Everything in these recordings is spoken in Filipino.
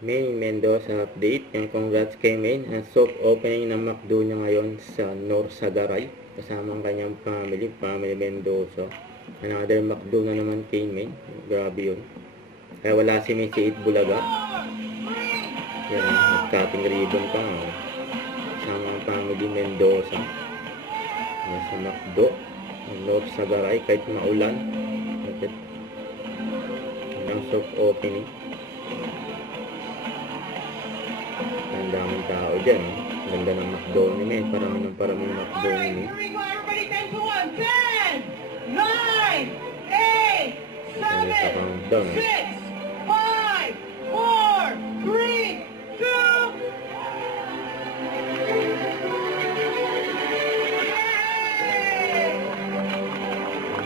May Mendoza update. Yung congrats kay Maine. Ang soft opening ng McDo niya ngayon sa North Sagaray. Kasama ang kanyang family Mendoza. Another McDo na naman kay Maine. Grabe yun. Kaya wala si Maine si 8 Bulaga. Yan, nag-cutting ribbon pa. Kasama ang family Mendoza. Yan sa McDo. North Sagaray kahit maulan. Bakit? Ang soft opening. Ang daming tao dyan. Ganda ng McDo ni Maine. Parang McDo ni Maine. Here we go, everybody, 10 to 1. 10, 9, 8, 7, 6, 5, 4, 3, 2.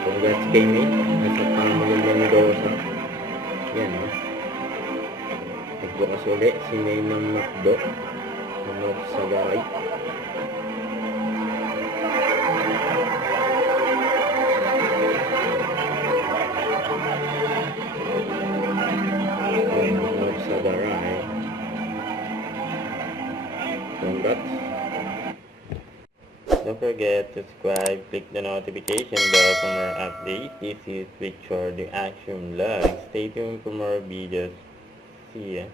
Congrats kay Maine. Nasa family Mendoza. Yan, no? Nagbukas ulit si Maine ng McDo. Ng North Sagaray. North Sagaray. Congrats. Don't forget to subscribe, click the notification bell for more updates. This is Victor the Action Vlog. Stay tuned for more videos. See ya.